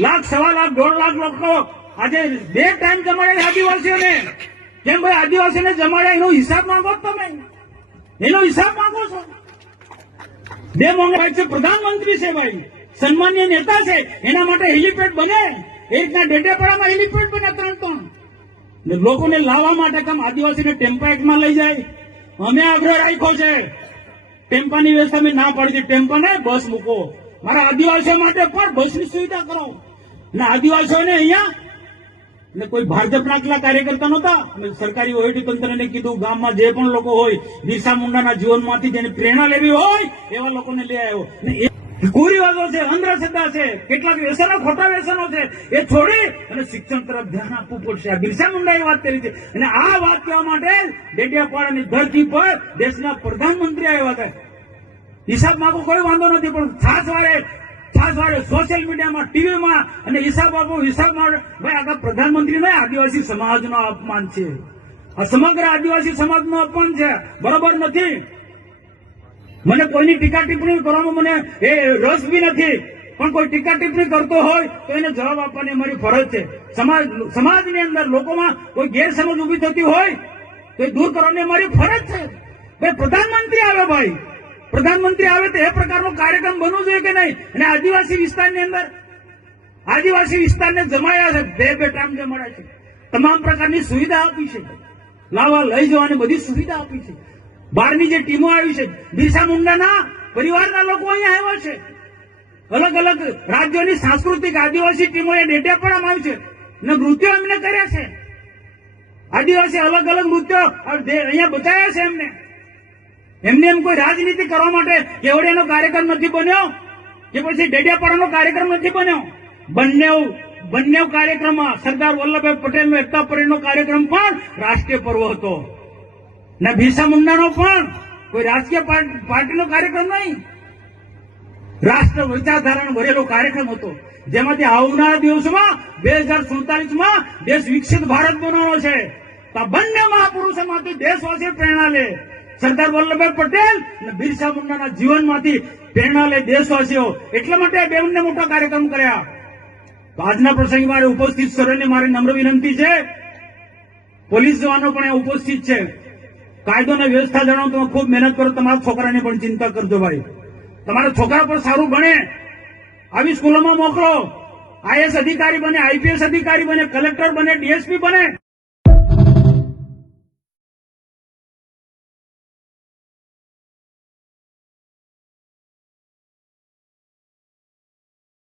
લાખ, સવા લાખ, દોઢ લાખ લોકો આજે બે ટાઈમ જમાડે આદિવાસીઓને. કેમ ભાઈ આદિવાસીને જમાડ્યા, એનો હિસાબ માંગો તમે. એનો હિસાબ માંગો છો. બે મોંઘાઈ છે, પ્રધાનમંત્રી છે ભાઈ. સન્માન્ય નેતા છે, એના માટે હેલિપેડ બને. એ રીતના ડેડિયાપાડામાં હેલિપેડ બને ત્રણ ત્રણ. લોકોને લાવવા માટે કામ આદિવાસીને ટેમ્પા લઈ જાય. અમે આગ્રહ રાખ્યો છે. ટેમ્પાની વ્યવસ્થા મેં ના પાડી ટેમ્પા ને બસ મૂકો. મારા આદિવાસીઓ માટે પણ બસની સુવિધા કરો. અને આદિવાસીઓને અહીંયા ને કોઈ ભાજપના કેટલા કાર્યકર્તા નહોતા. સરકારી વહીવટી તંત્રને કીધું, ગામમાં જે પણ લોકો હોય બિરસા મુંડાના જીવનમાંથી જેને પ્રેરણા લેવી હોય, એવા લોકોને લઈ આવ્યો. ને કુરિવાજો છે, અંધશ્રદ્ધા છે, કેટલાક વ્યસનો, ખોટા વ્યસનો છે, એ છોડી અને શિક્ષણ તરફ ધ્યાન આપવું પડશે. આ બિરસા મુંડાએ વાત કરી છે. અને આ વાત કહેવા માટે ડેડિયાપાડાની ધરતી પર દેશના પ્રધાનમંત્રી આવ્યા હતા. હિસાબ માંગો, કોઈ વાંધો નથી, પણ છાસ વાળે વાળે સોશિયલ મીડિયામાં ટીવીમાં અને હિસાબ આપો હિસાબમાં ભાઈ આગળ પ્રધાનમંત્રી નહીં, આદિવાસી સમાજનો અપમાન છે. આ સમગ્ર આદિવાસી સમાજનો અપમાન છે. બરોબર નથી. મને કોઈની ટીકા ટિપ્પણી કરવામાં મને એ રસ બી નથી. પણ કોઈ ટીકા ટિપ્પણી કરતો હોય, તો એને જવાબ આપવાની અમારી ફરજ છે. સમાજ, સમાજની અંદર લોકોમાં કોઈ ગેરસમજ ઊભી થતી હોય, તો એ દૂર કરવાની અમારી ફરજ છે. ભાઈ, પ્રધાનમંત્રી આવે ભાઈ. પ્રધાનમંત્રી આવે તો એ પ્રકારનો કાર્યક્રમ બનવો જોઈએ કે નહીં? અને આદિવાસી વિસ્તારની અંદર, આદિવાસી વિસ્તારને જમાયા છે, બે બે ટાઈમ જમાડ્યા છે. તમામ પ્રકારની સુવિધા આપી છે. લાવવા લઈ જવાની બધી સુવિધા આપી છે. બહારની જે ટીમો આવી છે, બિરસા મુંડાના પરિવારના લોકો અહીંયા આવ્યા છે. અલગ અલગ રાજ્યોની સાંસ્કૃતિક આદિવાસી ટીમો એ પણ આવી છે. ને નૃત્યો એમને કર્યા છે. આદિવાસી અલગ અલગ દે- અહીંયા બતાવ્યા છે એમને. એમને એમ કોઈ રાજનીતિ કરવા માટે કેવડિયાનો કાર્યક્રમ નથી બન્યો? કે પછી ડેડિયાપાડાનો કાર્યક્રમ નથી બન્યો? બંને બંને કાર્યક્રમમાં સરદાર વલ્લભભાઈ પટેલનો એકતા પરેડનો કાર્યક્રમ પણ રાષ્ટ્રીય પર્વ હતો. ને ભીસા મુંડાનો પણ કોઈ રાજકીય પાર્ટીનો કાર્યક્રમ નહીં. રાષ્ટ્ર વિચારધારાનો ભરેલો કાર્યક્રમ હતો. જેમાંથી આવનારા દિવસોમાં બે હજાર સુડતાલીસમાં દેશ વિકસિત ભારત બનવાનો છે. તો બંને મહાપુરુષોમાંથી દેશવાસી પ્રેરણા લે. સરદાર વલ્લભભાઈ પટેલ અને બિરસા મુંડાના જીવનમાંથી પ્રેરણા લે દેશવાસીઓ, એટલા માટે આ બેવને મોટા કાર્યક્રમ કર્યા. આજના પ્રસંગે મારે ઉપસ્થિત સર્વેને મારી નમ્ર વિનંતી છે. પોલીસ જવાનો પણ ઉપસ્થિત છે. કાયદો અને વ્યવસ્થા જણાવો તમે ખૂબ મહેનત કરો, તમારા છોકરાને પણ ચિંતા કરજો ભાઈ. તમારા છોકરા પણ સારું ભણે. આવી સ્કૂલોમાં મોકલો. આઈએસ અધિકારી બને, આઈપીએસ અધિકારી બને, કલેક્ટર બને, ડીએસપી બને.